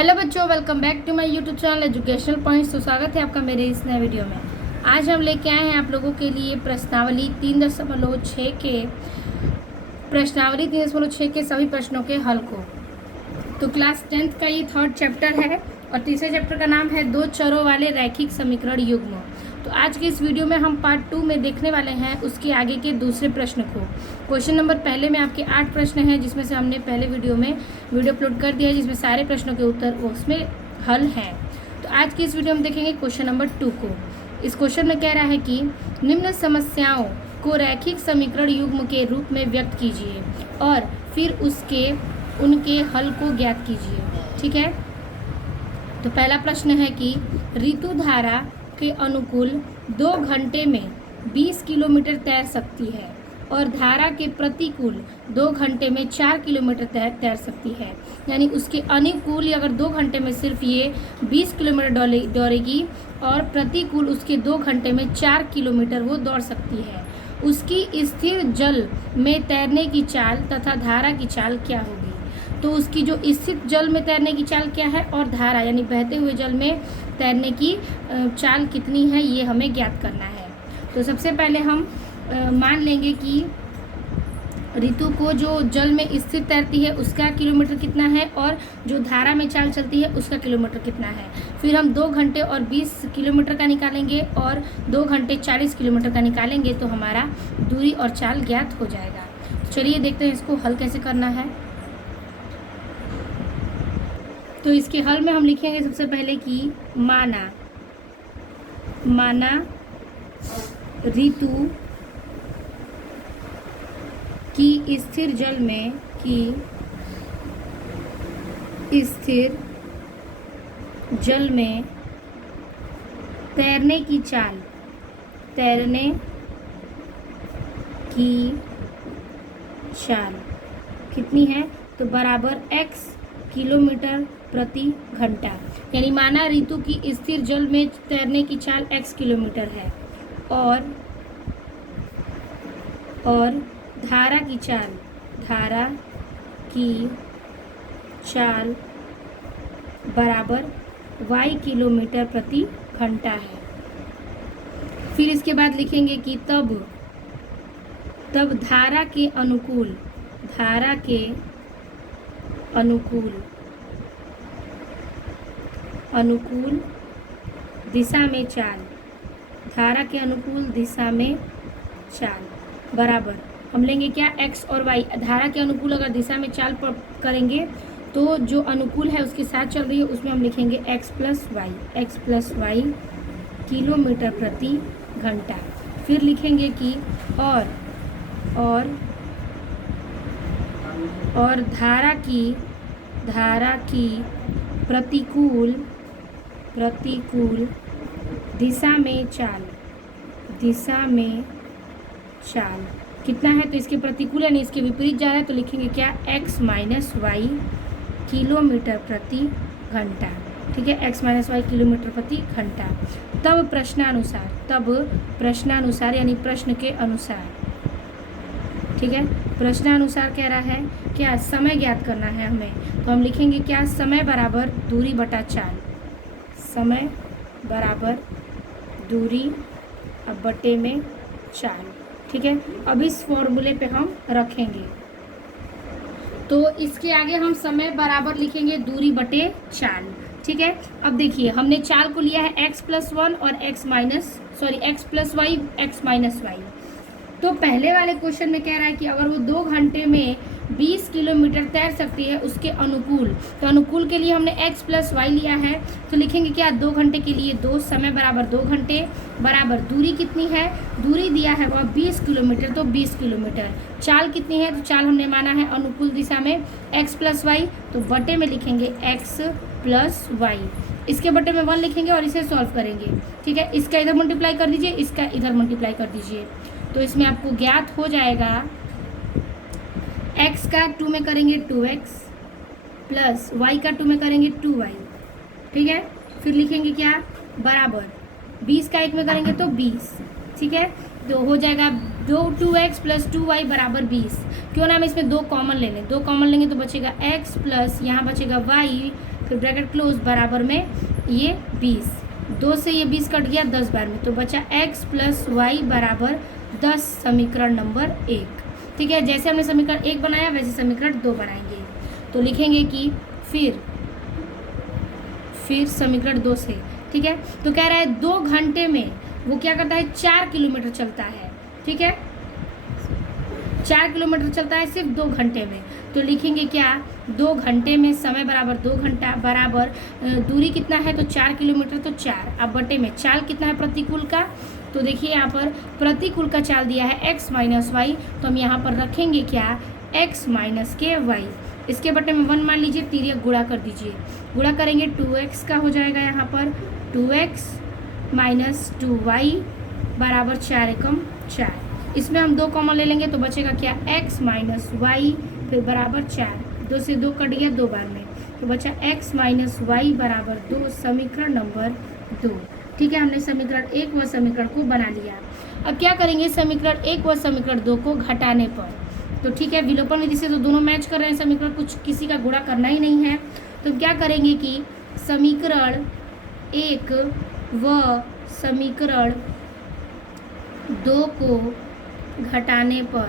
Hello बच्चों, welcome back to my YouTube channel educational points. तो स्वागत है आपका मेरे इस नए वीडियो में। आज हम लेके आए हैं आप लोगों के लिए प्रश्नावली 3.6 के सभी प्रश्नों के हल को। तो क्लास 10th का ये 3rd चैप्टर है और तीसरे चैप्टर का नाम है दो चरों वाले रैखिक समीकरण युग्म। तो आज के इस वीडियो में हम पार्ट 2 में देखने वाले हैं उसके आगे के दूसरे प्रश्न को। क्वेश्चन नंबर पहले में आपके 8 प्रश्न हैं, जिसमें से हमने पहले वीडियो में वीडियो अपलोड कर दिया है, जिसमें सारे प्रश्नों के उत्तर उसमें हल हैं। तो आज की इस वीडियो में देखेंगे क्वेश्चन नंबर 2 को। इस क्वेश्चन में कह रहा है कि निम्न समस्याओं को रैखिक समीकरण युग्म के रूप में व्यक्त कीजिए और फिर उनके हल को ज्ञात कीजिए। ठीक है, तो पहला प्रश्न है कि ऋतु धारा के अनुकूल 2 घंटे में 20 किलोमीटर तैर सकती है और धारा के प्रतिकूल 2 घंटे में 4 किलोमीटर तैर सकती है। यानी उसके अनुकूल अगर 2 घंटे में सिर्फ ये 20 किलोमीटर दौड़ेगी और प्रतिकूल उसके 2 घंटे में 4 किलोमीटर वो दौड़ सकती है। उसकी स्थिर जल में तैरने की चाल तथा धारा की चाल क्या होगी। तो उसकी जो स्थिर जल में तैरने की चाल क्या है और धारा यानी बहते हुए जल में तैरने की चाल कितनी है, ये हमें ज्ञात करना है। तो सबसे पहले हम मान लेंगे कि ऋतु को जो जल में स्थिर तैरती है उसका किलोमीटर कितना है और जो धारा में चाल चलती है उसका किलोमीटर कितना है। फिर हम 2 घंटे और 20 किलोमीटर का निकालेंगे और 2 घंटे 40 किलोमीटर का निकालेंगे तो हमारा दूरी और चाल ज्ञात हो जाएगा। चलिए देखते हैं इसको हल कैसे करना है। तो इसके हल में हम लिखेंगे सबसे पहले कि माना ऋतु की स्थिर जल में तैरने की चाल कितनी है, तो बराबर x किलोमीटर प्रति घंटा। यानी माना ऋतु की स्थिर जल में तैरने की चाल x किलोमीटर है और धारा की चाल बराबर y किलोमीटर प्रति घंटा है। फिर इसके बाद लिखेंगे कि तब धारा के अनुकूल दिशा में चाल बराबर हम लेंगे क्या, x और y। धारा के अनुकूल अगर दिशा में चाल करेंगे तो जो अनुकूल है उसके साथ चल रही है उसमें हम लिखेंगे x प्लस y किलोमीटर प्रति घंटा। फिर लिखेंगे कि और धारा की प्रतिकूल दिशा में चाल कितना है, तो इसके प्रतिकूल यानी इसके विपरीत जा रहा है तो लिखेंगे क्या, x माइनस वाई किलोमीटर प्रति घंटा। ठीक है, x माइनस वाई किलोमीटर प्रति घंटा। तब प्रश्नानुसार यानी प्रश्न के अनुसार। ठीक है, प्रश्नानुसार कह रहा है क्या, समय ज्ञात करना है हमें, तो हम लिखेंगे क्या, समय बराबर दूरी बटा चाल। समय बराबर दूरी अब बटे में चाल। ठीक है, अब इस फॉर्मूले पे हम रखेंगे तो इसके आगे हम समय बराबर लिखेंगे दूरी बटे चाल। ठीक है, अब देखिए हमने चाल को लिया है x प्लस 1 और x plus Y x minus Y. तो पहले वाले क्वेश्चन में कह रहा है कि अगर वो 2 घंटे में 20 किलोमीटर तैर सकती है उसके अनुकूल, तो अनुकूल के लिए हमने x प्लस वाई लिया है तो लिखेंगे क्या, 2 घंटे के लिए 2, समय बराबर 2 घंटे बराबर दूरी कितनी है, दूरी दिया है वह 20 किलोमीटर तो 20 किलोमीटर। चाल कितनी है, तो चाल हमने माना है अनुकूल दिशा में x प्लस वाई, तो बटे में लिखेंगे x प्लस वाई। इसके बटे में 1 लिखेंगे और इसे सॉल्व करेंगे। ठीक है, इसका इधर मल्टीप्लाई कर दीजिए, इसका इधर मल्टीप्लाई कर दीजिए, तो इसमें आपको ज्ञात हो जाएगा x का 2 में करेंगे 2x प्लस y का 2 में करेंगे 2y। ठीक है, फिर लिखेंगे क्या, बराबर 20 का 1 में करेंगे तो 20। ठीक है, तो हो जाएगा 2x प्लस 2y बराबर 20। क्यों ना हम इसमें 2 कॉमन ले लें, 2 कॉमन लेंगे तो बचेगा x प्लस यहाँ बचेगा y फिर ब्रैकेट क्लोज, बराबर में ये 20, 2 से ये 20 कट गया 10 बार में, तो बचा x प्लस वाई बराबर 10, समीकरण नंबर 1। ठीक है, जैसे हमने समीकरण 1 बनाया वैसे समीकरण 2 बनाएंगे। तो लिखेंगे कि फिर समीकरण 2 से, ठीक है, तो कह रहा है 2 घंटे में वो क्या करता है, 4 किलोमीटर चलता है। ठीक है, 4 किलोमीटर चलता है सिर्फ 2 घंटे में। तो लिखेंगे क्या, 2 घंटे में समय बराबर 2 घंटा बराबर दूरी कितना है, तो 4 किलोमीटर, तो 4, अब बटे में चाल कितना है प्रतिकूल का, तो देखिए यहाँ पर प्रतिकूल का चाल दिया है x माइनस वाई, तो हम यहाँ पर रखेंगे क्या, x माइनस के वाई, इसके बटे में 1 मान लीजिए, तिर्यक गुणा कर दीजिए, गुणा करेंगे 2x का हो जाएगा यहाँ पर 2x माइनस 2y बराबर 4 एकम 4, इसमें हम 2 कॉमन ले लेंगे तो बचेगा क्या, x माइनस वाई फिर बराबर 4, 2 से 2 कट गया 2 बार में, तो बचा x माइनस वाई बराबर 2, समीकरण नंबर 2। ठीक है, हमने समीकरण 1 व समीकरण को बना लिया। अब क्या करेंगे, समीकरण 1 व समीकरण 2 को घटाने पर, तो ठीक है, विलोपन विधि से तो दोनों मैच कर रहे हैं समीकरण, कुछ किसी का गुणा करना ही नहीं है। तो क्या करेंगे कि समीकरण 1 व समीकरण 2 को घटाने पर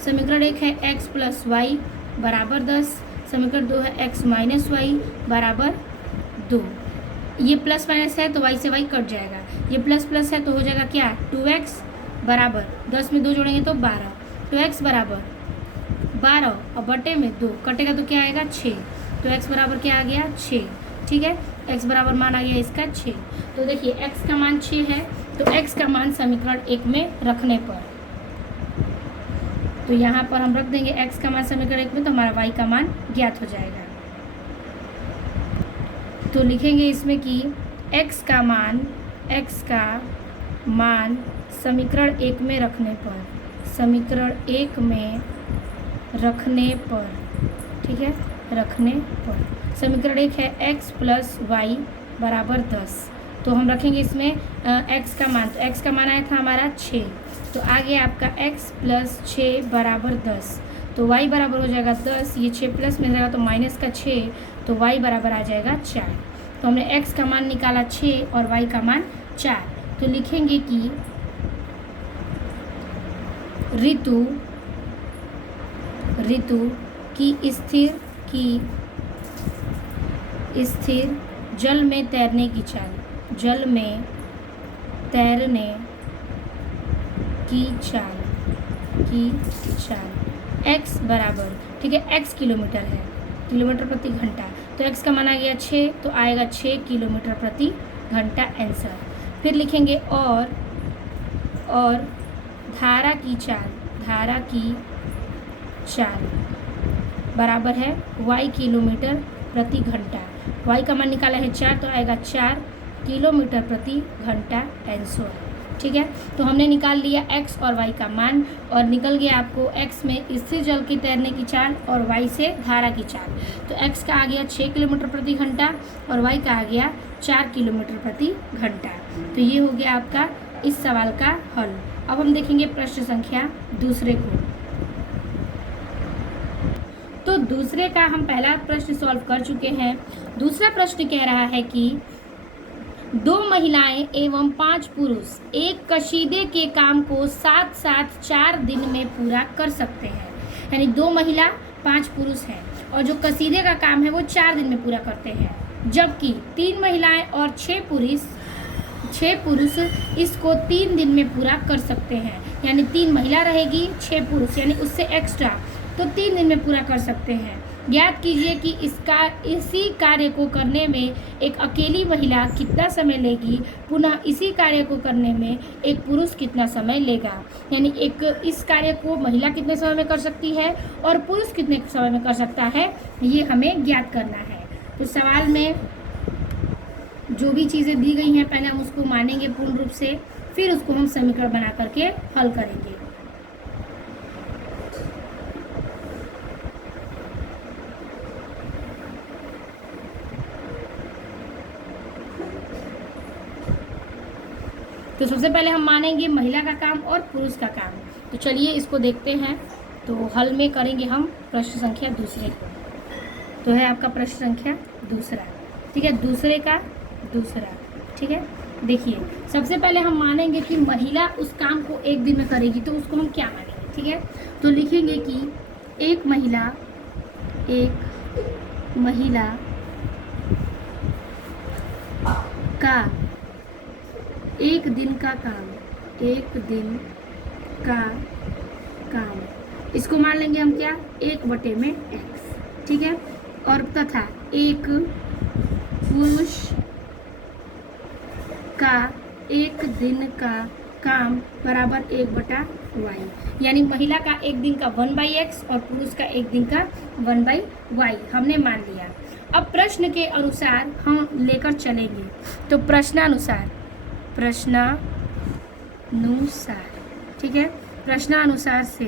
समीकरण 1 है x प्लस वाई बराबर 10, समीकरण 2 है x माइनस वाई बराबर 2। ये प्लस माइनस है तो y से y कट जाएगा, ये प्लस प्लस है तो हो जाएगा क्या, 2x बराबर 10 में 2 जोड़ेंगे तो 12, तो x बराबर 12 और बटे में 2 कटेगा तो क्या आएगा 6, तो x बराबर क्या आ गया 6। ठीक है, x बराबर मान आ गया इसका 6। तो देखिए x का मान 6 है, तो x का मान समीकरण 1 में रखने पर, तो यहाँ पर हम रख देंगे x का मान समीकरण 1 में, तो हमारा y का मान ज्ञात हो जाएगा। तो लिखेंगे इसमें कि x का मान समीकरण 1 में रखने पर, ठीक है, रखने पर समीकरण 1 है x प्लस वाई बराबर 10, तो हम रखेंगे इसमें x का मान, तो x का मान आया था हमारा 6, तो आ गया आपका x प्लस 6 बराबर 10, तो y बराबर हो जाएगा 10, ये 6 प्लस में जाएगा तो माइनस का 6, तो y बराबर आ जाएगा 4। तो हमने x का मान निकाला 6 और y का मान 4, तो लिखेंगे कि ऋतु की स्थिर जल में तैरने की चाल, x बराबर, ठीक है, x किलोमीटर है, किलोमीटर प्रति घंटा, तो x का मान आ गया 6, तो आएगा 6 किलोमीटर प्रति घंटा आंसर। फिर लिखेंगे और धारा की चाल बराबर है y किलोमीटर प्रति घंटा, y का मान निकाला है 4, तो आएगा 4 किलोमीटर प्रति घंटा आंसर। ठीक है, तो हमने निकाल लिया x और y का मान, और निकल गया आपको x में स्थिर जल की तैरने की चाल और y से धारा की चाल। तो x का आ गया 6 किलोमीटर प्रति घंटा और y का आ गया 4 किलोमीटर प्रति घंटा। तो ये हो गया आपका इस सवाल का हल। अब हम देखेंगे प्रश्न संख्या दूसरे को। तो दूसरे का हम पहला प्रश्न सॉल्व कर चुके हैं। दूसरा प्रश्न कह रहा है कि 2 महिलाएं एवं 5 पुरुष एक कशीदे के काम को साथ साथ 4 दिन में पूरा कर सकते हैं। यानी 2 महिला 5 पुरुष हैं और जो कसीदे का काम है वो 4 दिन में पूरा करते हैं, जबकि 3 महिलाएं और 6 पुरुष इसको 3 दिन में पूरा कर सकते हैं। यानी 3 महिला रहेगी, 6 पुरुष, यानी उससे एक्स्ट्रा, तो 3 दिन में पूरा कर सकते हैं। ज्ञात कीजिए कि इसी कार्य को करने में एक अकेली महिला कितना समय लेगी, पुनः इसी कार्य को करने में एक पुरुष कितना समय लेगा। यानी इस कार्य को महिला कितने समय में कर सकती है और पुरुष कितने समय में कर सकता है, ये हमें ज्ञात करना है। तो सवाल में जो भी चीज़ें दी गई हैं पहले हम उसको मानेंगे पूर्ण रूप से, फिर उसको हम समीकरण बना करके हल करेंगे। तो सबसे पहले हम मानेंगे महिला का काम और पुरुष का काम। तो चलिए इसको देखते हैं। तो हल में करेंगे हम प्रश्न संख्या दूसरे को। तो है आपका प्रश्न संख्या दूसरा। ठीक है, दूसरे का दूसरा। ठीक है, देखिए सबसे पहले हम मानेंगे कि महिला उस काम को एक दिन में करेगी, तो उसको हम क्या मानेंगे। ठीक है, तो लिखेंगे कि एक महिला का एक दिन का काम, इसको मान लेंगे हम क्या, 1/x। ठीक है, और तथा एक पुरुष का एक दिन का काम बराबर 1/y, यानी महिला का एक दिन का 1/x और पुरुष का एक दिन का 1/y हमने मान लिया। अब प्रश्न के अनुसार हम लेकर चलेंगे, तो प्रश्नानुसार। ठीक है, प्रश्नानुसार से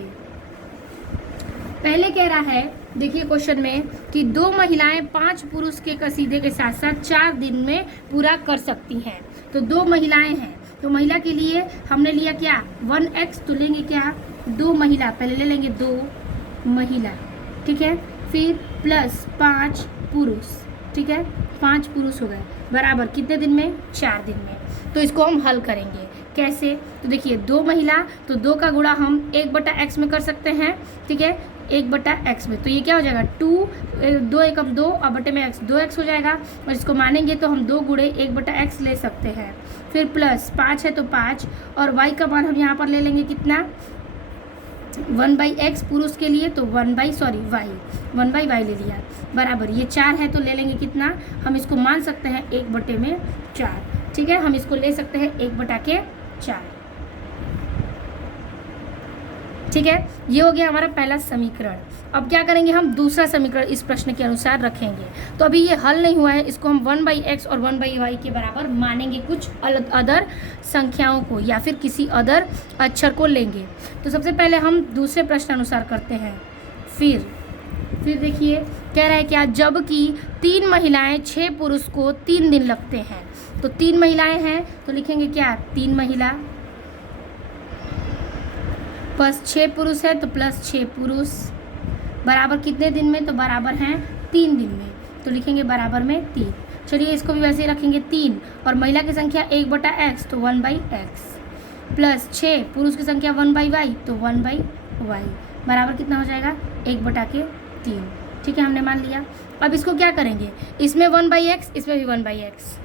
पहले कह रहा है, देखिए क्वेश्चन में कि 2 महिलाएं 5 पुरुष के कसीदे के साथ साथ 4 दिन में पूरा कर सकती हैं। तो 2 महिलाएं हैं, तो महिला के लिए हमने लिया क्या, 1x, तो लेंगे क्या, 2 महिला, पहले ले लेंगे 2 महिला। ठीक है, फिर प्लस 5 पुरुष। ठीक है, 5 पुरुष हो गए, बराबर कितने दिन में, 4 दिन में। तो इसको हम हल करेंगे कैसे, तो देखिए 2 महिला, तो 2 का गुणा हम 1/x में कर सकते हैं। ठीक है, 1/x में, तो ये क्या हो जाएगा, 2 एकम 2 और बटे में x, 2x हो जाएगा। और इसको मानेंगे तो हम 2 गुणे 1/x ले सकते हैं। फिर प्लस 5 है तो 5, और y का मान हम यहाँ पर ले लेंगे कितना, 1/x पुरुष के लिए, तो 1/y ले लिया, बराबर ये 4 है तो ले लेंगे कितना, हम इसको मान सकते हैं 1/4। ठीक है, हम इसको ले सकते हैं 1/4। ठीक है, ये हो गया हमारा पहला समीकरण। अब क्या करेंगे, हम दूसरा समीकरण इस प्रश्न के अनुसार रखेंगे। तो अभी ये हल नहीं हुआ है, इसको हम 1/x और 1/y के बराबर मानेंगे, कुछ अदर संख्याओं को या फिर किसी अदर अक्षर को लेंगे। तो सबसे पहले हम दूसरे प्रश्न अनुसार करते हैं। फिर देखिए कह रहा है क्या, जबकि 3 महिलाएं 6 पुरुष को 3 दिन लगते हैं। तो 3 महिलाएं हैं, तो लिखेंगे क्या, 3 महिला प्लस 6 पुरुष है, तो प्लस 6 पुरुष बराबर कितने दिन में, तो बराबर हैं 3 दिन में, तो लिखेंगे बराबर में 3। चलिए इसको भी वैसे ही रखेंगे 3, और महिला की संख्या 1/x, तो 1/x, प्लस 6 पुरुष की संख्या 1/y, तो 1/y बराबर कितना हो जाएगा, 1/3। ठीक है, हमने मान लिया। अब इसको क्या करेंगे, इसमें 1/x, इसमें भी 1/x,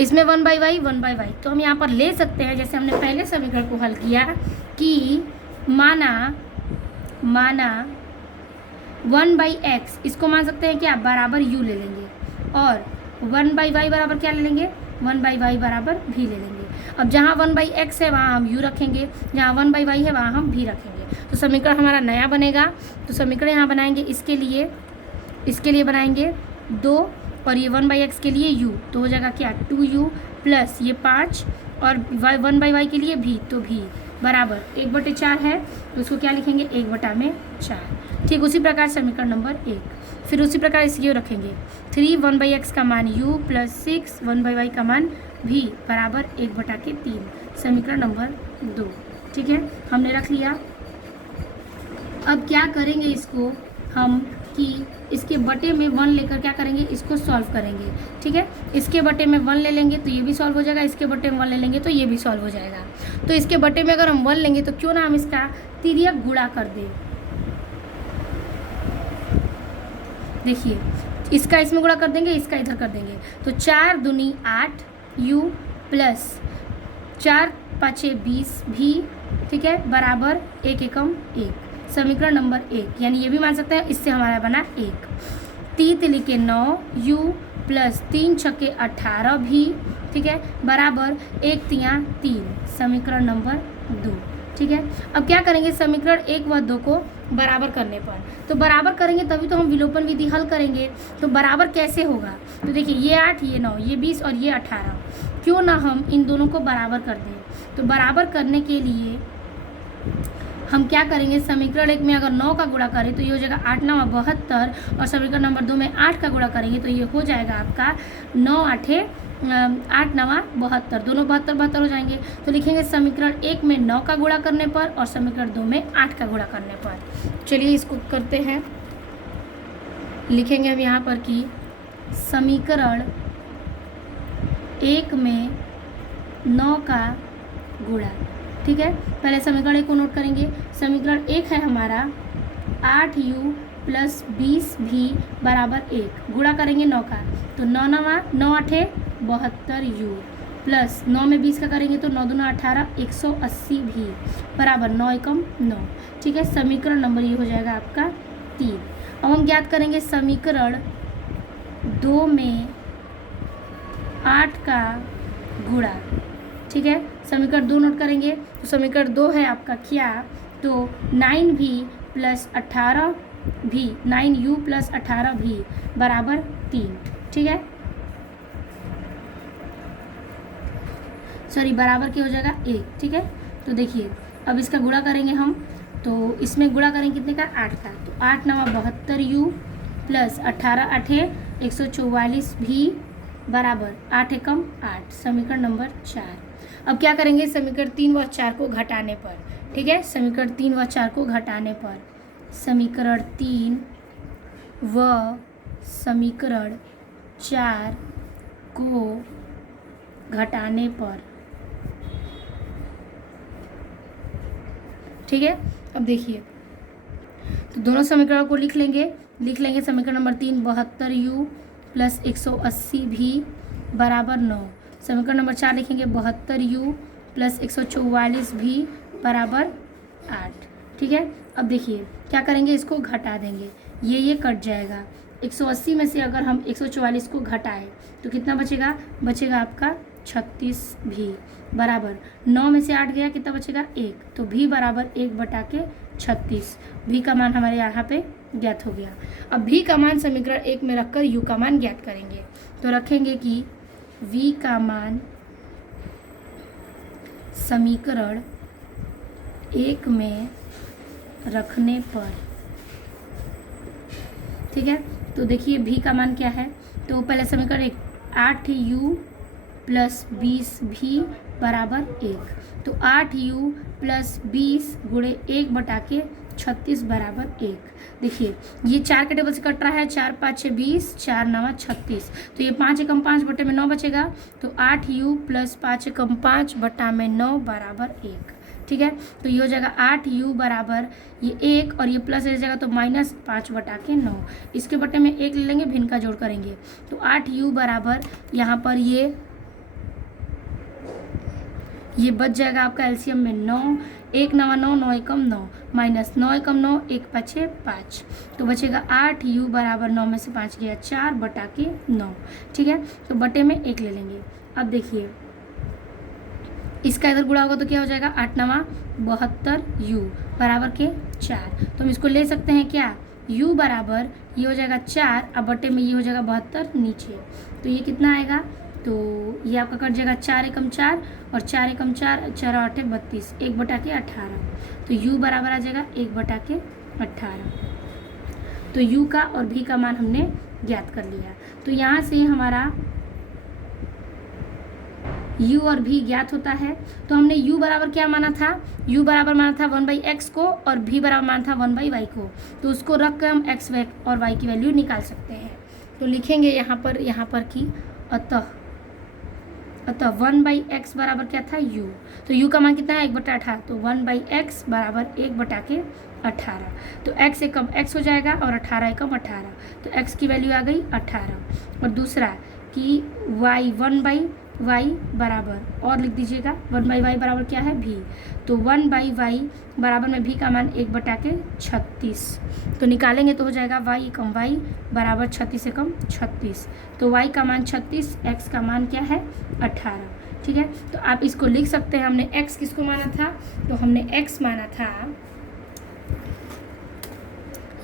इसमें 1/y 1/y, तो हम यहाँ पर ले सकते हैं, जैसे हमने पहले समीकरण को हल किया कि माना 1/x, इसको मान सकते हैं क्या, बराबर u ले लेंगे, और 1/y बराबर क्या ले लेंगे, 1/y बराबर v ले लेंगे। अब जहाँ 1/x है वहाँ हम u रखेंगे, जहाँ 1/y है वहाँ हम v रखेंगे। तो समीकरण हमारा नया बनेगा। तो समीकरण यहाँ बनाएंगे, इसके लिए बनाएंगे 2, और ये 1/x के लिए u, तो हो जाएगा क्या, 2u प्लस ये 5, और 1/y के लिए v, तो v बराबर 1/4 है, तो उसको क्या लिखेंगे, 1/4। ठीक उसी प्रकार समीकरण नंबर 1। फिर उसी प्रकार इसलिए रखेंगे 3 1/x का मान u प्लस 6 1/y का मान v बराबर 1/3, समीकरण नंबर 2। ठीक है, हमने रख लिया। अब क्या करेंगे इसको हम, कि इसके बटे में 1 लेकर क्या करेंगे, इसको सॉल्व करेंगे। ठीक है, इसके बटे में 1 ले लेंगे तो ये भी सॉल्व हो जाएगा, इसके बटे में 1 ले लेंगे तो ये भी सॉल्व हो जाएगा। तो इसके बटे में अगर हम 1 लेंगे तो क्यों ना हम इसका तिर्यक गुणा कर दें। देखिए इसका इसमें गुणा कर देंगे, इसका इधर कर देंगे, तो 4 दूनी 8 u प्लस 4 5 20 भी, ठीक है, बराबर 1 एकम 1, समीकरण नंबर 1। यानी ये भी मान सकते हैं, इससे हमारा बना 1। 3 तिली के 9 u प्लस 3 छक्के 18 भी, ठीक है, बराबर 1 तियाँ 3, समीकरण नंबर 2। ठीक है, अब क्या करेंगे, समीकरण 1 व 2 को बराबर करने पर, तो बराबर करेंगे तभी तो हम विलोपन विधि हल करेंगे। तो बराबर कैसे होगा, तो देखिए ये 8 ये 9 ये 20 और ये 18, क्यों ना हम इन दोनों को बराबर कर दें। तो बराबर करने के लिए हम क्या करेंगे, समीकरण 1 में अगर 9 का गुणा करें तो ये हो जाएगा 8 9 72, और समीकरण नंबर 2 में 8 का गुणा करेंगे तो ये हो जाएगा आपका 9 8 8 9 72, दोनों 72 72 हो जाएंगे। तो लिखेंगे समीकरण 1 में 9 का गुणा करने पर और समीकरण 2 में 8 का गुणा करने पर। चलिए इसको करते हैं। लिखेंगे हम यहाँ पर कि समीकरण 1 में 9 का गुणा। ठीक है, पहले समीकरण 1 को नोट करेंगे। समीकरण 1 है हमारा 8u प्लस 20v बराबर 1, गुणा करेंगे 9 का, तो 9 9 9 8 72u प्लस 9 में 20 का करेंगे तो 9 दूना 18 180v बराबर 9 एकम 9। ठीक है, समीकरण नंबर ये हो जाएगा आपका 3। अब हम ज्ञात करेंगे समीकरण 2 में 8 का गुणा। ठीक है, समीकरण 2 नोट करेंगे तो समीकरण 2 है आपका क्या, तो 9v plus 18v 9u plus 18v बराबर 3। ठीक है, सॉरी बराबर क्या हो जाएगा 1। ठीक है, तो देखिए अब इसका गुणा करेंगे हम, तो इसमें गुणा करेंगे कितने का 8 का, तो 8 9 72u प्लस 18 8 144v बराबर 8 एकम 8, समीकरण नंबर 4। अब क्या करेंगे समीकरण 3 व 4 को घटाने पर। ठीक है, समीकरण 3 व 4 को घटाने पर, समीकरण 3 व समीकरण 4 को घटाने पर। ठीक है, अब देखिए तो दोनों समीकरणों को लिख लेंगे समीकरण नंबर 3 72u प्लस 180v बराबर 9, समीकरण नंबर 4 लिखेंगे 72u प्लस 144v बराबर 8। ठीक है, अब देखिए क्या करेंगे, इसको घटा देंगे, ये कट जाएगा। 180 में से अगर हम 144 को घटाएं तो कितना बचेगा आपका 36v बराबर 9 में से 8 गया, कितना बचेगा 1, तो v बराबर 1/36। v का मान हमारे यहाँ पे ज्ञात हो गया। अब v का मान समीकरण 1 में रखकर u का मान ज्ञात करेंगे, तो रखेंगे कि v का मान समीकरण 1 में रखने पर। ठीक है, तो देखिए v का मान क्या है, तो पहले समीकरण 8u प्लस 20v बराबर 1, तो 8u प्लस 20 गुणे 1/36 बराबर 1। देखिए ये 4 के टेबल से कट रहा है, 4 5 6 20, 4 9 36, तो ये 5 एकम 5 बटे में 9 बचेगा, तो 8u प्लस 5 एकम 5 बटा में 9 बराबर 1। ठीक है, तो ये हो जाएगा 8u बराबर ये 1 और ये प्लस रह जाएगा तो माइनस 5 बटा के 9, इसके बटे में 1 ले लेंगे, भिन्न का जोड़ करेंगे, तो 8u बराबर यहाँ पर ये बच जाएगा आपका एलसीएम में 9, 1 9 9 9 एकम 9 माइनस 9 एकम 9 1 5 5, तो बचेगा 8u बराबर 9 में से 5 गया 4 बटा के 9। ठीक है, तो बटे में 1 ले लेंगे। अब देखिए इसका इधर गुणा होगा तो क्या हो जाएगा 8 9 72u बराबर के 4, तो हम इसको ले सकते हैं क्या, u बराबर ये हो जाएगा 4, अब बटे में ये हो जाएगा 72 नीचे, तो ये कितना आएगा, तो ये आपका कट जाएगा 4 एकम 4 और 4 एकम 4 4 8 32, 1 बटा के 18, तो u बराबर आ जाएगा 1 बटा के 18। तो u का और v का मान हमने ज्ञात कर लिया। तो यहाँ से हमारा u और v ज्ञात होता है। तो हमने u बराबर क्या माना था, u बराबर माना था 1/x को और v बराबर माना था 1/y को, तो उसको रख कर हम x और y की वैल्यू निकाल सकते हैं। तो लिखेंगे यहाँ पर कि अतः 1/x बराबर क्या था u, तो u का मान कितना है 1/18, तो 1/x बराबर 1/18, तो x एकम x हो जाएगा और 18 एकम 18, तो x की वैल्यू आ गई 18। और दूसरा कि y 1/y बराबर और लिख दीजिएगा 1/y बराबर क्या है v, तो 1/y बराबर में v का मान 1/36, तो निकालेंगे तो हो जाएगा y एकम y बराबर 36 एकम 36, तो y का मान 36, x का मान क्या है 18। ठीक है, तो आप इसको लिख सकते हैं। हमने x किसको माना था, तो हमने x माना था,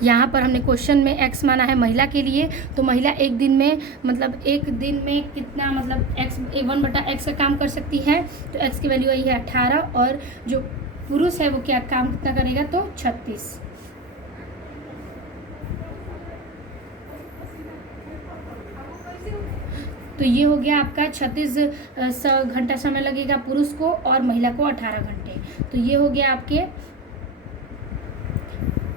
यहाँ पर हमने क्वेश्चन में x माना है महिला के लिए, तो महिला एक दिन में कितना x 1/x का काम कर सकती है, तो x की वैल्यू आई है 18 और जो पुरुष है वो क्या काम कितना करेगा, तो 36। तो ये हो गया आपका 36 घंटा समय लगेगा पुरुष को और महिला को 18 घंटे। तो ये हो गया आपके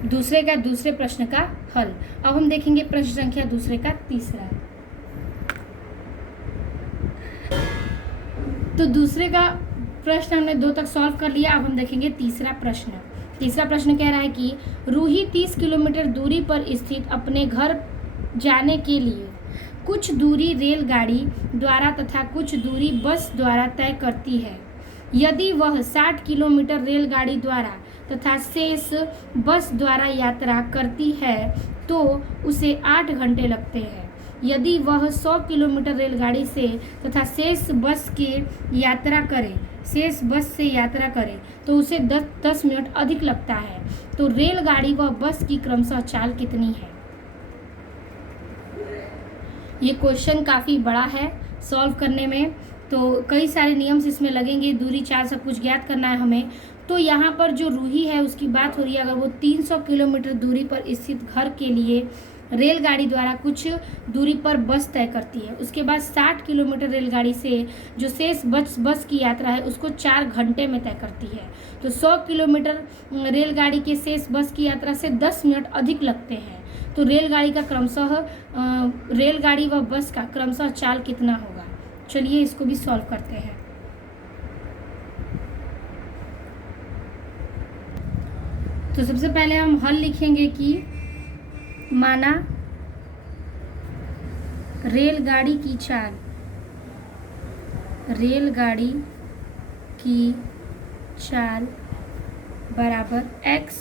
दूसरे प्रश्न का हल। अब हम देखेंगे प्रश्न संख्या दूसरे का तीसरा। तो दूसरे का प्रश्न हमने 2 तक सॉल्व कर लिया। अब हम देखेंगे तीसरा प्रश्न। तीसरा प्रश्न कह रहा है कि रूही 30 किलोमीटर दूरी पर स्थित अपने घर जाने के लिए कुछ दूरी रेलगाड़ी द्वारा तथा कुछ दूरी बस द्वारा तय करती है। यदि वह 60 किलोमीटर रेलगाड़ी द्वारा तथा शेष बस द्वारा यात्रा करती है तो उसे 8 घंटे लगते हैं। यदि वह 100 किलोमीटर रेलगाड़ी से तथा शेष बस से यात्रा करे तो उसे 10 मिनट अधिक लगता है। तो रेलगाड़ी व बस की क्रमशः चाल कितनी है? ये क्वेश्चन काफ़ी बड़ा है सॉल्व करने में, तो कई सारे नियम्स इसमें लगेंगे, दूरी चाल सब कुछ ज्ञात करना है हमें। तो यहाँ पर जो रूही है उसकी बात हो रही है, अगर वो 300 किलोमीटर दूरी पर स्थित घर के लिए रेलगाड़ी द्वारा कुछ दूरी पर बस तय करती है, उसके बाद 60 किलोमीटर रेलगाड़ी से जो शेष बस की यात्रा है उसको 4 घंटे में तय करती है। तो 100 किलोमीटर रेलगाड़ी के शेष बस की यात्रा से 10 मिनट अधिक लगते हैं। तो रेलगाड़ी व बस का क्रमशः चाल कितना होगा? चलिए इसको भी सॉल्व करते हैं। तो सबसे पहले हम हल लिखेंगे कि माना रेलगाड़ी की चाल बराबर x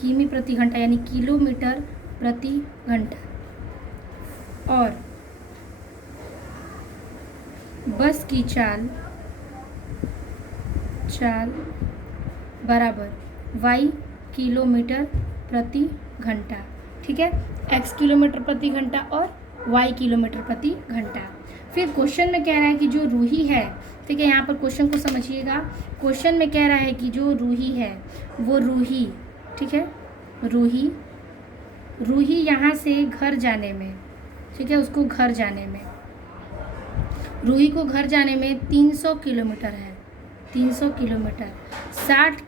किमी प्रति घंटा यानी किलोमीटर प्रति घंटा और बस की चाल बराबर y किलोमीटर प्रति घंटा। ठीक है, x किलोमीटर प्रति घंटा और y किलोमीटर प्रति घंटा। फिर क्वेश्चन में कह रहा है कि जो रूही है, ठीक है, यहाँ पर क्वेश्चन को समझिएगा। क्वेश्चन में कह रहा है कि जो रूही है वो रूही, ठीक है, रूही यहाँ से घर जाने में, ठीक है, उसको घर जाने में, रूही को घर जाने में 300 किलोमीटर है, 300 किलोमीटर, 60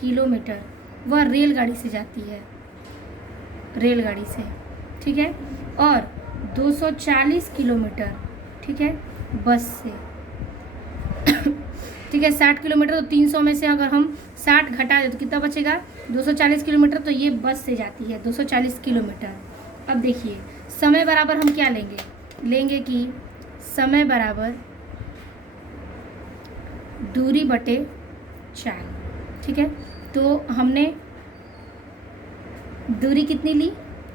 किलोमीटर वह रेलगाड़ी से जाती है, रेलगाड़ी से, ठीक है, और 240 किलोमीटर, ठीक है, बस से। ठीक है, 60 किलोमीटर, तो 300 में से अगर हम 60 घटा दें तो कितना बचेगा? 240 किलोमीटर। तो ये बस से जाती है 240 किलोमीटर। अब देखिए समय बराबर हम क्या लेंगे कि समय बराबर दूरी बटे चाल। ठीक है, तो हमने दूरी कितनी ली?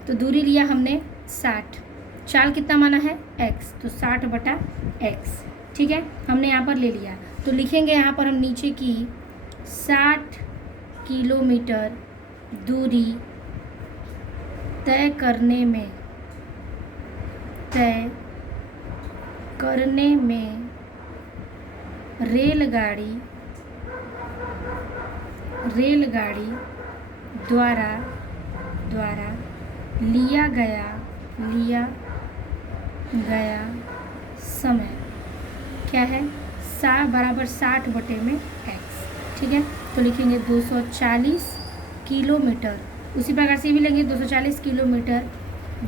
तो दूरी लिया हमने 60, चाल कितना माना है? x, तो 60 बटा x। ठीक है, हमने यहाँ पर ले लिया, तो लिखेंगे यहाँ पर हम नीचे की 60 किलोमीटर दूरी तय करने में रेलगाड़ी द्वारा लिया गया समय क्या है? बराबर 60 बटे में x। ठीक है, तो लिखेंगे 240 किलोमीटर। उसी प्रकार से भी लेंगे 240 किलोमीटर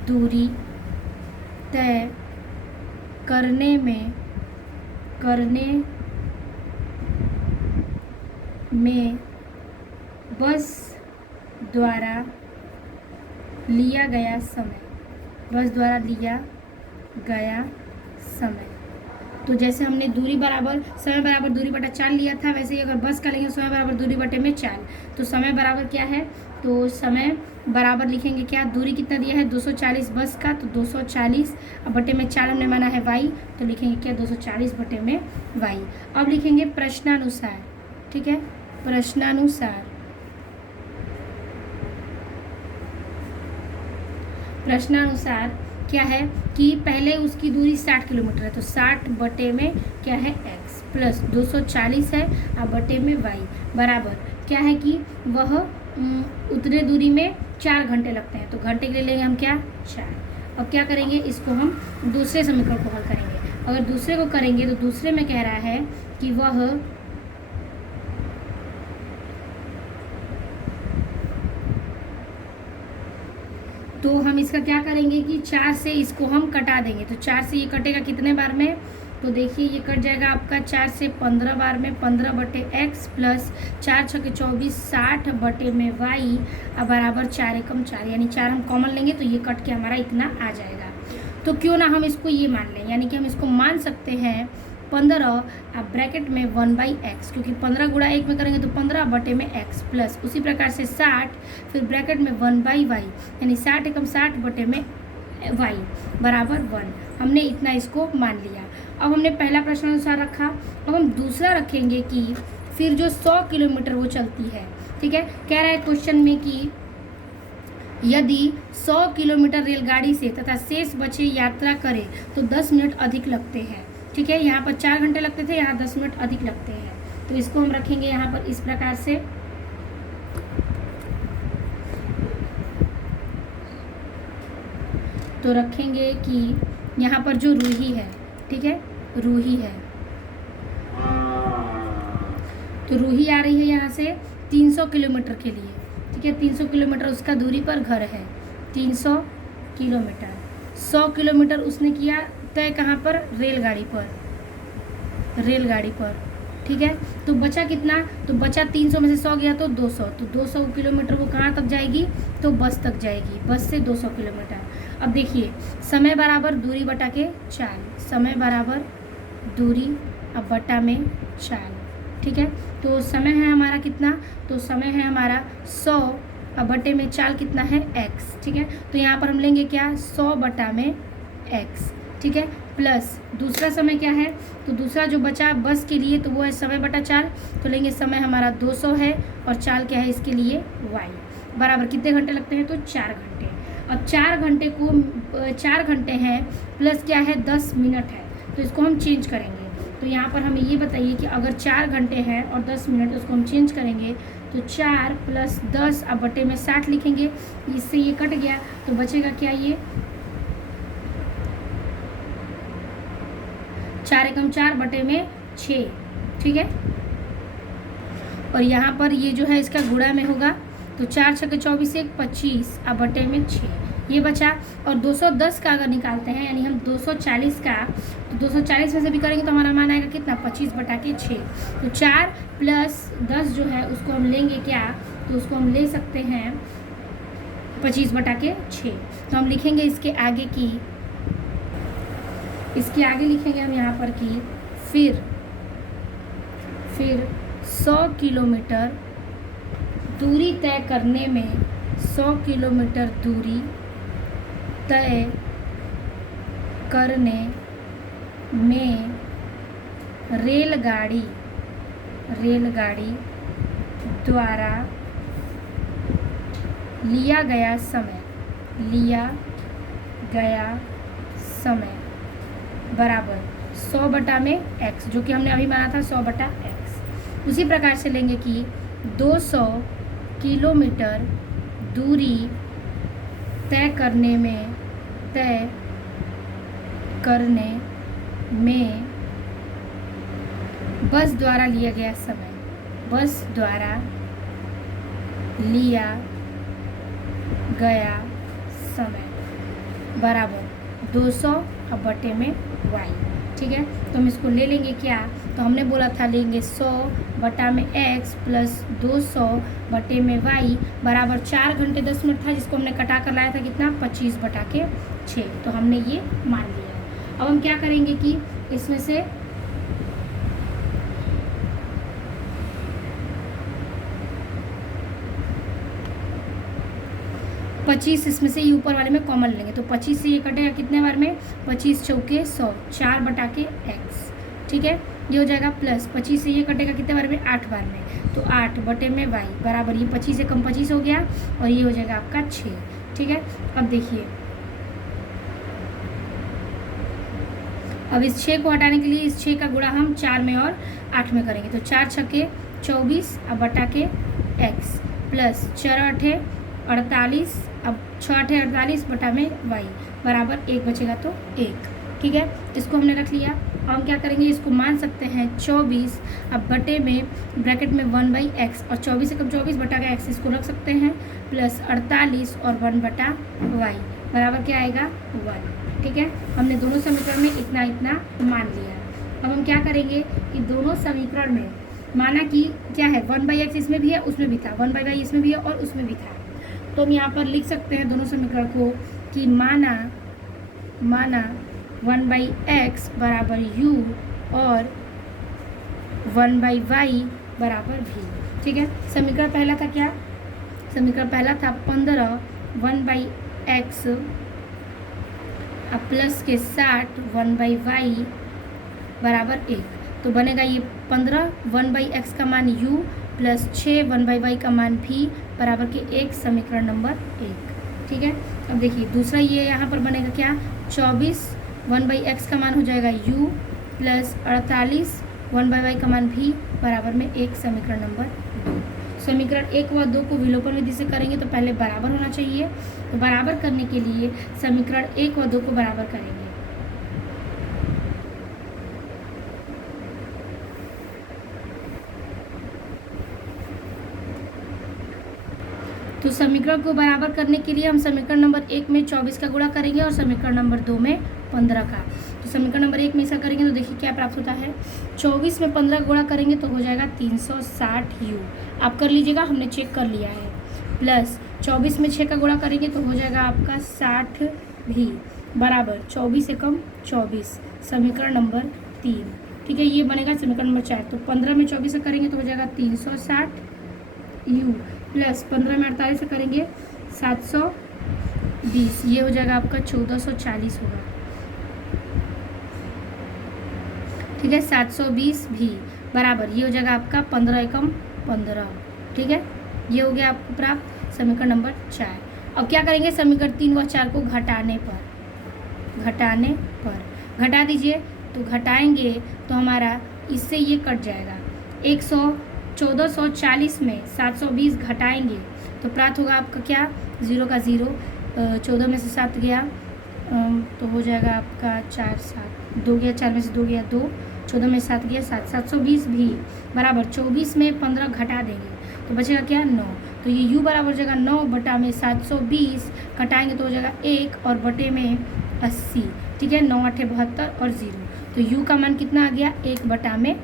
दूरी तय करने में बस द्वारा लिया गया समय। तो जैसे हमने दूरी बराबर समय बराबर दूरी बटा चाल लिया था, वैसे ही अगर बस का लेंगे समय बराबर दूरी बटे में चाल। तो समय बराबर क्या है? तो समय बराबर लिखेंगे क्या? दूरी कितना दिया है? 240 बस का, तो 240 अब बटे में चाल हमने माना है y, तो लिखेंगे क्या? 240 बटे में y। अब लिखेंगे प्रश्नानुसार। ठीक है, प्रश्नानुसार क्या है कि पहले उसकी दूरी 60 किलोमीटर है, तो 60 बटे में क्या है? x प्लस 240 है अब बटे में y बराबर क्या है कि वह उतने दूरी में 4 घंटे लगते हैं। तो घंटे के लिए लेंगे हम क्या? 4। अब क्या करेंगे? इसको हम दूसरे समीकरण को हल करेंगे। अगर दूसरे को करेंगे तो दूसरे में कह रहा है कि वह तो हम इसका क्या करेंगे कि 4 से इसको हम कटा देंगे। तो 4 से ये कटेगा कितने बार में, तो देखिए ये कट जाएगा आपका 4 से 15 बार में, 15 बटे एक्स प्लस 4 छके 24, 60 बटे में वाई बराबर 4 एकम 4, यानी 4 हम कॉमन लेंगे तो ये कट के हमारा इतना आ जाएगा। तो क्यों ना हम इसको ये मान लें, यानी कि हम इसको मान सकते हैं 15 अब ब्रैकेट में 1/x, क्योंकि 15 गुणा 1 में करेंगे तो 15 बटे में x प्लस उसी प्रकार से 60 फिर ब्रैकेट में 1/y, यानी 60 एकम 60 बटे में y बराबर 1। हमने इतना इसको मान लिया। अब हमने पहला प्रश्न अनुसार रखा। अब हम दूसरा रखेंगे कि फिर जो 100 किलोमीटर वो चलती है, ठीक है। कह रहा है क्वेश्चन में कि यदि 100 किलोमीटर रेलगाड़ी से तथा शेष बचे यात्रा करे तो 10 मिनट अधिक लगते हैं, ठीक है। यहाँ पर 4 घंटे लगते थे, यहाँ 10 मिनट अधिक लगते हैं। तो इसको हम रखेंगे यहाँ पर इस प्रकार से। तो रखेंगे कि यहाँ पर जो रूही है, ठीक है, रूही है, तो रूही आ रही है यहाँ से 300 किलोमीटर के लिए, ठीक है। 300 किलोमीटर उसका दूरी पर घर है, 300 किलोमीटर। 100 किलोमीटर उसने किया तय कहाँ पर, रेलगाड़ी पर, रेलगाड़ी पर, ठीक है। तो बचा कितना, तो बचा 300 में से 100 गया तो 200, तो 200 किलोमीटर वो कहाँ तक जाएगी, तो बस तक जाएगी, बस से 200 किलोमीटर। अब देखिए समय बराबर दूरी बटा के 4, समय बराबर दूरी अब बटा में 4, ठीक है। तो समय है हमारा कितना, तो समय है हमारा 100 अब बटे में 4 कितना है x, ठीक है। तो यहाँ पर हम लेंगे क्या, 100 बटा में x, ठीक है, प्लस दूसरा समय क्या है, तो दूसरा जो बचा बस के लिए तो वो है समय बटा 4, तो लेंगे समय हमारा 200 है और 4 क्या है इसके लिए y बराबर कितने घंटे लगते हैं, तो 4 घंटे। अब 4 घंटे को 4 घंटे हैं प्लस क्या है 10 मिनट है, तो इसको हम चेंज करेंगे। तो यहाँ पर हमें ये बताइए कि अगर 4 घंटे हैं और 10 मिनट, उसको हम चेंज करेंगे तो 4 प्लस 10 अब बटे में 60 लिखेंगे, इससे ये कट गया तो बचेगा क्या, ये 4 एकम 4 बटे में 6, ठीक है। और यहाँ पर ये जो है इसका गुणा में होगा, तो 4 छके 24 1 25 अब बटे में 6 ये बचा। और 210 का अगर निकालते हैं, यानी हम 240 का, तो 240 में से भी करेंगे तो हमारा मान आएगा कितना, 25 बटा के 6। तो 4 प्लस 10 जो है उसको हम लेंगे क्या, तो उसको हम ले सकते हैं 25 बटा के 6। तो हम लिखेंगे इसके आगे की, इसके आगे लिखेंगे हम यहाँ पर कि फिर 100 किलोमीटर दूरी तय करने में, 100 किलोमीटर दूरी तय करने में रेलगाड़ी द्वारा लिया गया समय बराबर 100 बटा में x, जो कि हमने अभी माना था 100 बटा x। उसी प्रकार से लेंगे कि 200 किलोमीटर दूरी तय करने में बस द्वारा लिया गया समय, बस द्वारा लिया गया समय बराबर 200 अब बटे में y, ठीक है। तो हम इसको ले लेंगे क्या, तो हमने बोला था लेंगे 100 बटा में x प्लस 200 बटे में y बराबर 4 घंटे 10 मिनट था, जिसको हमने कटा कर लाया था कितना, 25 बटा के 6। तो हमने ये मान लिया। अब हम क्या करेंगे कि इसमें से पच्चीस, इसमें से ये ऊपर वाले में कॉमन लेंगे, तो 25 से ये कटेगा कितने बार में, 25 चौके 100, 4 बटा के x, ठीक है। ये हो जाएगा प्लस 25 से ये कटेगा कितने बार में, 8 बार में, तो 8 बटे में y बराबर ये 25 से कम 25 हो गया और ये हो जाएगा आपका 6, ठीक है। अब देखिए, अब इस 6 को हटाने के लिए इस 6 का गुणा हम 4 में और 8 में करेंगे, तो 4 छक्के 24 अब बटा के x प्लस 4 8 48 अब 6 8 48 बटा में y बराबर 1 बचेगा तो 1, ठीक है। इसको हमने रख लिया। हम क्या करेंगे, इसको मान सकते हैं 24, अब बटे में ब्रैकेट में 1/x, और 24 एकम 24 बटा का x इसको रख सकते हैं, प्लस 48 और 1/y बराबर क्या आएगा 1। ठीक है, हमने दोनों समीकरण में इतना इतना मान लिया। अब हम क्या करेंगे कि दोनों समीकरण में माना कि क्या है 1/x इसमें भी है उसमें भी था, 1/y इसमें भी है और उसमें भी था, तो हम यहाँ पर लिख सकते हैं दोनों समीकरण को कि माना 1/x बराबर u और 1/y बराबर v। ठीक है, समीकरण पहला था क्या, समीकरण पहला था 15 1/x प्लस के 60 1/y बराबर 1, तो बनेगा ये 15 1/x का मान u प्लस 6 1/y का मान v बराबर के 1, समीकरण नंबर 1। ठीक है, अब देखिए दूसरा ये यहाँ पर बनेगा क्या, 24 1/x का मान हो जाएगा u प्लस 48 1/y का मान v बराबर में 1, समीकरण नंबर 2। समीकरण 1 व 2 को विलोपन विधि से करेंगे तो पहले बराबर होना चाहिए, तो बराबर करने के लिए समीकरण 1 व 2 को बराबर करेंगे। तो समीकरण को बराबर करने के लिए हम समीकरण नंबर 1 में 24 का गुणा करेंगे और समीकरण नंबर 2 में 15 का। तो समीकरण नंबर 1 में ऐसा करेंगे तो देखिए क्या प्राप्त होता है, 24 में 15 गुणा करेंगे तो हो जाएगा 360 u, आप कर लीजिएगा हमने चेक कर लिया है, प्लस 24 में 6 का गुणा करेंगे तो हो जाएगा आपका 60 v बराबर 24 एकम 24, समीकरण नंबर 3। ठीक है, ये बनेगा समीकरण नंबर 4। तो 15 में 24 से करेंगे तो हो जाएगा 360 u प्लस 15 में 48 से करेंगे 720, ये हो जाएगा आपका 1440 होगा। ठीक है, 720 भी बराबर ये हो जाएगा आपका 15 एकम 15। ठीक है, ये हो गया आपको प्राप्त समीकरण नंबर 4। अब क्या करेंगे, समीकरण 3 व 4 को घटाने पर घटा दीजिए, तो घटाएंगे तो हमारा इससे ये कट जाएगा, 1440 में 720 घटाएंगे तो प्राप्त होगा आपका क्या, 0 का 0, 14 में से 7 गया तो हो जाएगा आपका 4 7 2 गया, 4 में से 2 गया 2, 14 में 7 गया 7, 720 भी बराबर 24 में 15 घटा देंगे तो बचेगा क्या 9, तो ये u बराबर हो जाएगा 9 बटा में 720 घटाएंगे तो हो जाएगा 1 और बटे में 80। ठीक है, 9 8 72 और 0, तो u का मान कितना आ गया 1 बटा में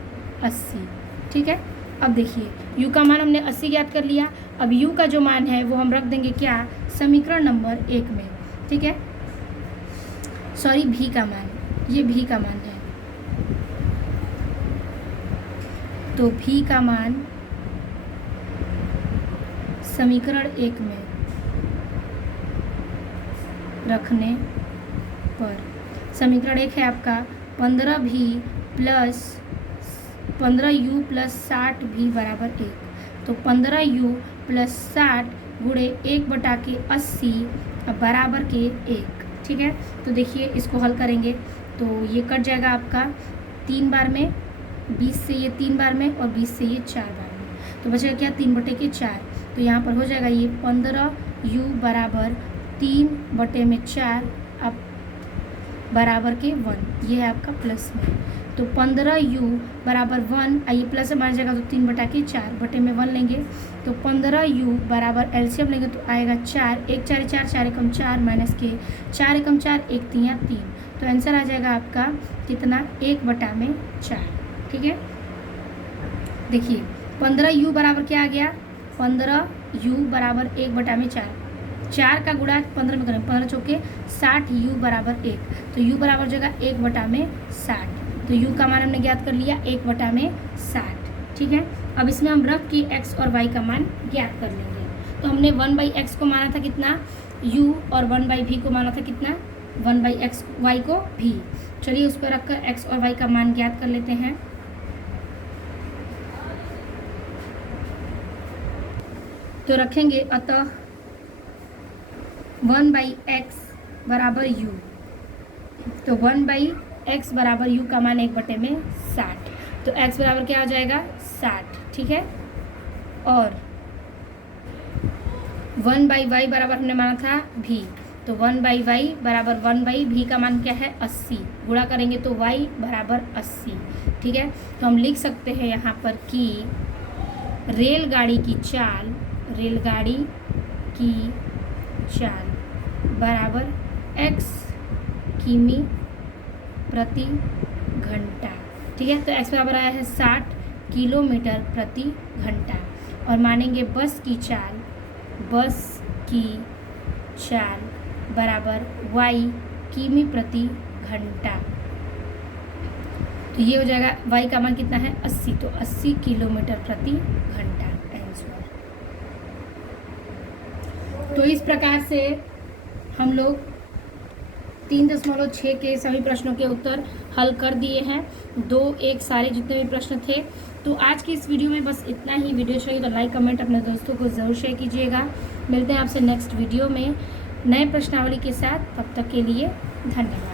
80। ठीक है, अब देखिए u का मान हमने 80 ज्ञात कर लिया, अब u का जो मान है वो हम रख देंगे क्या, समीकरण नंबर 1 में। ठीक है, सॉरी v का मान, ये v का मान है, तो v का मान समीकरण 1 में रखने पर, समीकरण 1 है आपका 15v plus 15u plus 60v बराबर 1, तो 15u प्लस 60 गुणे 1 बटा के 80 बराबर के 1। ठीक है, तो देखिए इसको हल करेंगे तो ये कट जाएगा आपका 3 बार में, 20 से ये 3 बार में और 20 से ये 4 बार में, तो बचेगा क्या 3 बटे के 4, तो यहाँ पर हो जाएगा ये 15u बराबर 3 बटे में 4 अब बराबर के 1, ये है आपका प्लस में, तो 15u बराबर 1, आइए प्लस से मार जाएगा तो 3 बटा के 4 बटे में 1 लेंगे, तो 15u बराबर एलसीएम लेंगे तो आएगा 4, 1 4 4 4 एकम 4 माइनस के 4 एकम 4 1 3 3, तो आंसर आ जाएगा आपका कितना 1 बटा में 4। ठीक है, देखिए 15u बराबर क्या आ गया, 15u बराबर 1 बटा में 4, 4 का गुणा 15 में करें 15 चौके 60u बराबर 1, तो u बराबर जगह 1 बटा में 60, तो u का मान हमने ज्ञात कर लिया 1 बटा में 60। ठीक है, अब इसमें हम रख के x और y का मान ज्ञात कर लेंगे, तो हमने 1/x को माना था कितना u और 1/v को माना था कितना 1/x, y को v। चलिए उस पर रखकर x और y का मान ज्ञात कर लेते हैं। तो रखेंगे अतः 1/x बराबर u, तो 1/x बराबर u का मान 1 बटे में 60, तो x बराबर क्या आ जाएगा 60। ठीक है, और 1/y बराबर हमने माना था v, तो 1/y बराबर 1/v का मान क्या है 80, गुणा करेंगे तो y बराबर 80। ठीक है, तो हम लिख सकते हैं यहाँ पर कि रेलगाड़ी की चाल बराबर x किमी प्रति घंटा। ठीक है, तो x बराबर आया है 60 किलोमीटर प्रति घंटा। और मानेंगे बस की चाल बराबर y किमी प्रति घंटा। तो ये हो जाएगा y का मान कितना है 80, तो 80 किलोमीटर प्रति घंटा आंसर। तो इस प्रकार से हम लोग 3.6 के सभी प्रश्नों के उत्तर हल कर दिए हैं, 2, 1 सारे जितने भी प्रश्न थे। तो आज की इस वीडियो में बस इतना ही। वीडियो चाहिए तो लाइक कमेंट अपने दोस्तों को ज़रूर शेयर कीजिएगा। मिलते हैं आपसे नेक्स्ट वीडियो में नए प्रश्नावली के साथ, तब तक के लिए धन्यवाद।